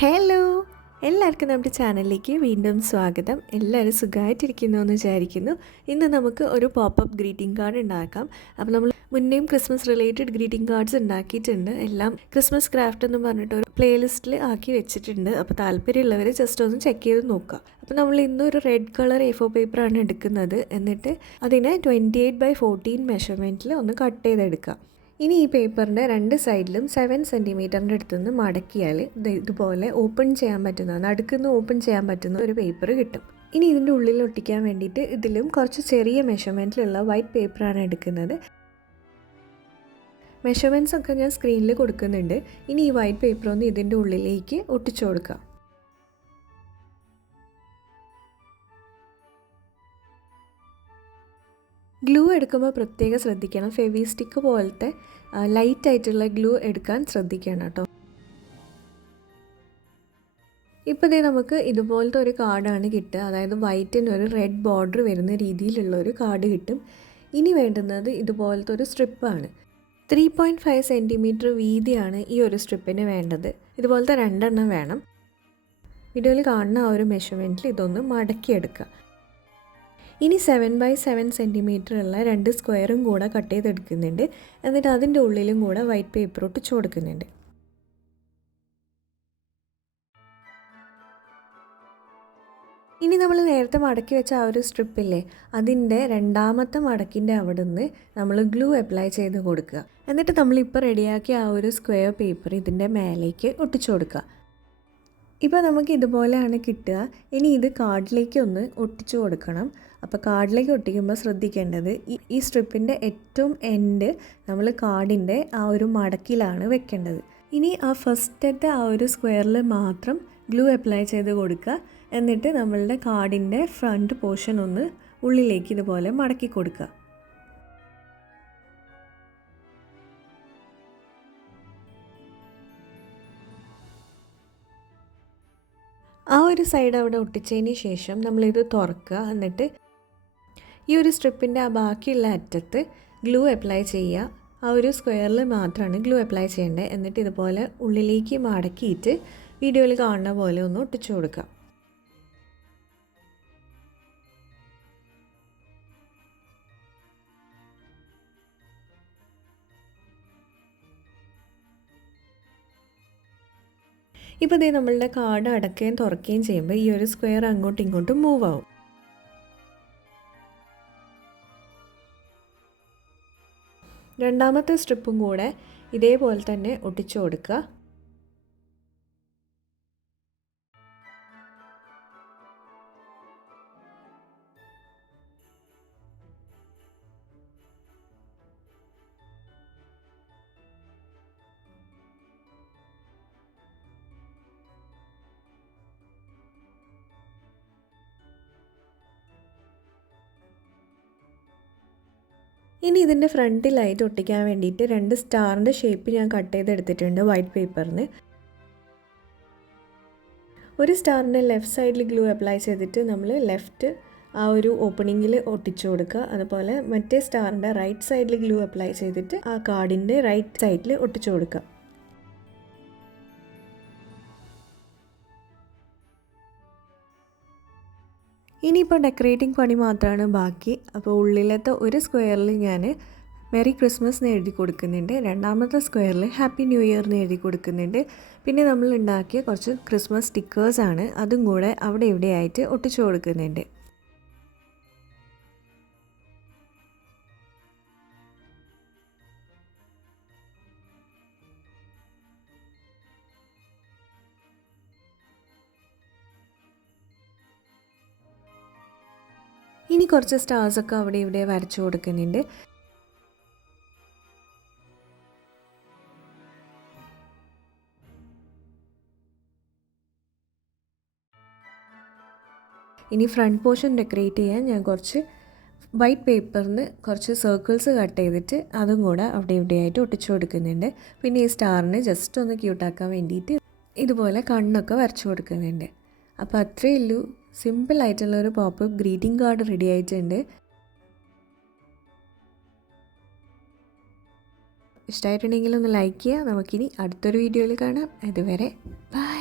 Hello, എല്ലാവർക്കും നമ്മുടെ ചാനലിലേക്ക് വീണ്ടും സ്വാഗതം. എല്ലാവരും സുഖമായിട്ടിരിക്കുന്നു എന്ന് വിചാരിക്കുന്നു. ഇന്ന് നമുക്ക് ഒരു പോപ്പപ്പ് ഗ്രീറ്റിംഗ് കാർഡ് ഉണ്ടാക്കാം. അപ്പോൾ നമ്മൾ മുന്നേയും ക്രിസ്മസ് റിലേറ്റഡ് ഗ്രീറ്റിംഗ് കാർഡ്സ് ഉണ്ടാക്കിയിട്ടുണ്ട്. എല്ലാം ക്രിസ്മസ് ക്രാഫ്റ്റ് എന്ന് പറഞ്ഞിട്ട് ഒരു പ്ലേലിസ്റ്റിൽ ആക്കി വെച്ചിട്ടുണ്ട്. അപ്പോൾ താല്പര്യമുള്ളവർ ജസ്റ്റ് ഒന്ന് ചെക്ക് ചെയ്ത് നോക്കുക. അപ്പോൾ നമ്മൾ ഇന്നൊരു റെഡ് കളർ A4 പേപ്പറാണ് എടുക്കുന്നത്. എന്നിട്ട് അതിനെ 28x14 മെഷർമെൻറ്റിൽ ഒന്ന് കട്ട് ചെയ്തെടുക്കുക. ഇനി ഈ പേപ്പറിൻ്റെ രണ്ട് സൈഡിലും 7 സെൻറ്റിമീറ്ററിൻ്റെ അടുത്തുനിന്ന് മടക്കിയാൽ ഇതുപോലെ ഓപ്പൺ ചെയ്യാൻ പറ്റുന്ന നടുക്കുന്ന് ഓപ്പൺ ചെയ്യാൻ പറ്റുന്ന ഒരു പേപ്പർ കിട്ടും. ഇനി ഇതിൻ്റെ ഉള്ളിൽ ഒട്ടിക്കാൻ വേണ്ടിയിട്ട് ഇതിലും കുറച്ച് ചെറിയ മെഷർമെൻറ്റിലുള്ള വൈറ്റ് പേപ്പറാണ് എടുക്കുന്നത്. മെഷർമെൻറ്റ്സ് ഒക്കെ ഞാൻ സ്ക്രീനിൽ കൊടുക്കുന്നുണ്ട്. ഇനി ഈ വൈറ്റ് പേപ്പർ ഒന്ന് ഇതിൻ്റെ ഉള്ളിലേക്ക് ഒട്ടിച്ചു കൊടുക്കാം. ഗ്ലൂ എടുക്കുമ്പോൾ പ്രത്യേകം ശ്രദ്ധിക്കണം. ഫെവി സ്റ്റിക്ക് പോലത്തെ ലൈറ്റായിട്ടുള്ള ഗ്ലൂ എടുക്കാൻ ശ്രദ്ധിക്കണം കേട്ടോ. ഇപ്പോൾ ഇതേ നമുക്ക് ഇതുപോലത്തെ ഒരു കാർഡാണ് കിട്ടുക. അതായത് വൈറ്റിന് ഒരു റെഡ് ബോർഡർ വരുന്ന രീതിയിലുള്ള ഒരു കാർഡ് കിട്ടും. ഇനി വേണ്ടുന്നത് ഇതുപോലത്തെ ഒരു സ്ട്രിപ്പാണ്. 3.5 സെൻറ്റിമീറ്റർ വീതിയാണ് ഈ ഒരു സ്ട്രിപ്പിന് വേണ്ടത്. ഇതുപോലത്തെ 2 എണ്ണം വേണം. വീഡിയോയിൽ കാണുന്ന ആ ഒരു മെഷർമെൻറ്റിൽ ഇതൊന്ന് മടക്കിയെടുക്കുക. ഇനി 7x7 സെൻറ്റിമീറ്റർ ഉള്ള 2 സ്ക്വയറും കൂടെ കട്ട് ചെയ്തെടുക്കുന്നുണ്ട്. എന്നിട്ട് അതിൻ്റെ ഉള്ളിലും കൂടെ വൈറ്റ് പേപ്പർ ഒട്ടിച്ചു കൊടുക്കുന്നുണ്ട്. ഇനി നമ്മൾ നേരത്തെ മടക്കി വെച്ച ആ ഒരു സ്ട്രിപ്പില്ലേ, അതിൻ്റെ രണ്ടാമത്തെ മടക്കിൻ്റെ അവിടെ നിന്ന് നമ്മൾ ഗ്ലൂ അപ്ലൈ ചെയ്ത് കൊടുക്കുക. എന്നിട്ട് നമ്മളിപ്പോൾ റെഡിയാക്കിയ ആ ഒരു സ്ക്വയർ പേപ്പർ ഇതിൻ്റെ മേലേക്ക് ഒട്ടിച്ചു കൊടുക്കുക. ഇപ്പോൾ നമുക്ക് ഇതുപോലെയാണ് കിട്ടുക. ഇനി ഇത് കാർഡിലേക്ക് ഒന്ന് ഒട്ടിച്ചു കൊടുക്കണം. അപ്പോൾ കാർഡിലേക്ക് ഒട്ടിക്കുമ്പോൾ ശ്രദ്ധിക്കേണ്ടത് ഈ സ്ട്രിപ്പിൻ്റെ ഏറ്റവും എൻഡ് നമ്മൾ കാർഡിൻ്റെ ആ ഒരു മടക്കിലാണ് വെക്കേണ്ടത്. ഇനി ആ ഫസ്റ്റത്തെ ആ ഒരു സ്ക്വയറിൽ മാത്രം ഗ്ലൂ അപ്ലൈ ചെയ്ത് കൊടുക്കുക. എന്നിട്ട് നമ്മളുടെ കാർഡിൻ്റെ ഫ്രണ്ട് പോർഷൻ ഒന്ന് ഉള്ളിലേക്ക് ഇതുപോലെ മടക്കി കൊടുക്കുക. ആ ഒരു സൈഡ് അവിടെ ഒട്ടിച്ചതിന് ശേഷം നമ്മളിത് തുറക്കുക. എന്നിട്ട് ഈ ഒരു സ്ട്രിപ്പിൻ്റെ ആ ബാക്കിയുള്ള അറ്റത്ത് ഗ്ലൂ അപ്ലൈ ചെയ്യുക. ആ ഒരു സ്ക്വയറിൽ മാത്രമാണ് ഗ്ലൂ അപ്ലൈ ചെയ്യേണ്ടത്. എന്നിട്ട് ഇതുപോലെ ഉള്ളിലേക്ക് മടക്കിയിട്ട് വീഡിയോയിൽ കാണുന്ന പോലെ ഒന്ന് ഒട്ടിച്ചു കൊടുക്കുക. ഇപ്പോൾ ഇതേ നമ്മളുടെ കാർഡ് അടക്കുകയും തുറക്കുകയും ചെയ്യുമ്പോൾ ഈ ഒരു സ്ക്വയർ അങ്ങോട്ടും ഇങ്ങോട്ടും മൂവ് ആവും. രണ്ടാമത്തെ സ്ട്രിപ്പും കൂടെ ഇതേപോലെ തന്നെ ഒട്ടിച്ചു കൊടുക്കുക. ഇനി ഇതിൻ്റെ ഫ്രണ്ടിലായിട്ട് ഒട്ടിക്കാൻ വേണ്ടിയിട്ട് 2 സ്റ്റാറിൻ്റെ ഷേപ്പ് ഞാൻ കട്ട് ചെയ്തെടുത്തിട്ടുണ്ട് വൈറ്റ് പേപ്പറിന്. ഒരു സ്റ്റാറിൻ്റെ ലെഫ്റ്റ് സൈഡിൽ ഗ്ലൂ അപ്ലൈ ചെയ്തിട്ട് നമ്മൾ ലെഫ്റ്റ് ആ ഒരു ഓപ്പണിങ്ങിൽ ഒട്ടിച്ചു കൊടുക്കുക. അതുപോലെ മറ്റേ സ്റ്റാറിൻ്റെ റൈറ്റ് സൈഡിൽ ഗ്ലൂ അപ്ലൈ ചെയ്തിട്ട് ആ കാർഡിൻ്റെ റൈറ്റ് സൈഡിൽ ഒട്ടിച്ചു കൊടുക്കുക. ഇനിയിപ്പോൾ ഡെക്കറേറ്റിംഗ് പണി മാത്രമാണ് ബാക്കി. അപ്പോൾ ഉള്ളിലത്തെ ഒരു സ്ക്വയറിൽ ഞാൻ മെറി ക്രിസ്മസ് എന്ന് എഴുതി കൊടുക്കുന്നുണ്ട്. രണ്ടാമത്തെ സ്ക്വയറിൽ ഹാപ്പി ന്യൂ ഇയർ എന്ന് എഴുതി കൊടുക്കുന്നുണ്ട്. പിന്നെ നമ്മൾ ഉണ്ടാക്കിയ കുറച്ച് ക്രിസ്മസ് സ്റ്റിക്കേഴ്സാണ്, അതും കൂടെ അവിടെ ഇവിടെയായിട്ട് ഒട്ടിച്ചു കൊടുക്കുന്നുണ്ട്. ഇനി കുറച്ച് സ്റ്റാർസൊക്കെ അവിടെ ഇവിടെ വരച്ചു കൊടുക്കുന്നുണ്ട്. ഇനി ഫ്രണ്ട് പോർഷൻ ഡെക്കറേറ്റ് ചെയ്യാൻ ഞാൻ കുറച്ച് വൈറ്റ് പേപ്പറിന് കുറച്ച് സർക്കിൾസ് കട്ട് ചെയ്തിട്ട് അതും കൂടെ അവിടെ ഇവിടെയായിട്ട് ഒട്ടിച്ചു കൊടുക്കുന്നുണ്ട്. പിന്നെ ഈ സ്റ്റാറിന് ജസ്റ്റ് ഒന്ന് ക്യൂട്ടാക്കാൻ വേണ്ടിയിട്ട് ഇതുപോലെ കണ്ണൊക്കെ വരച്ചു കൊടുക്കുന്നുണ്ട്. അപ്പോൾ അത്രയേ ഉള്ളൂ. സിമ്പിളായിട്ടുള്ളൊരു പോപ്പപ്പ് ഗ്രീറ്റിംഗ് കാർഡ് റെഡി ആയിട്ടുണ്ട്. ഇഷ്ടമായിട്ടുണ്ടെങ്കിൽ ഒന്ന് ലൈക്ക് ചെയ്യുക. നമുക്കിനി അടുത്തൊരു വീഡിയോയിൽ കാണാം. അതുവരെ ബൈ.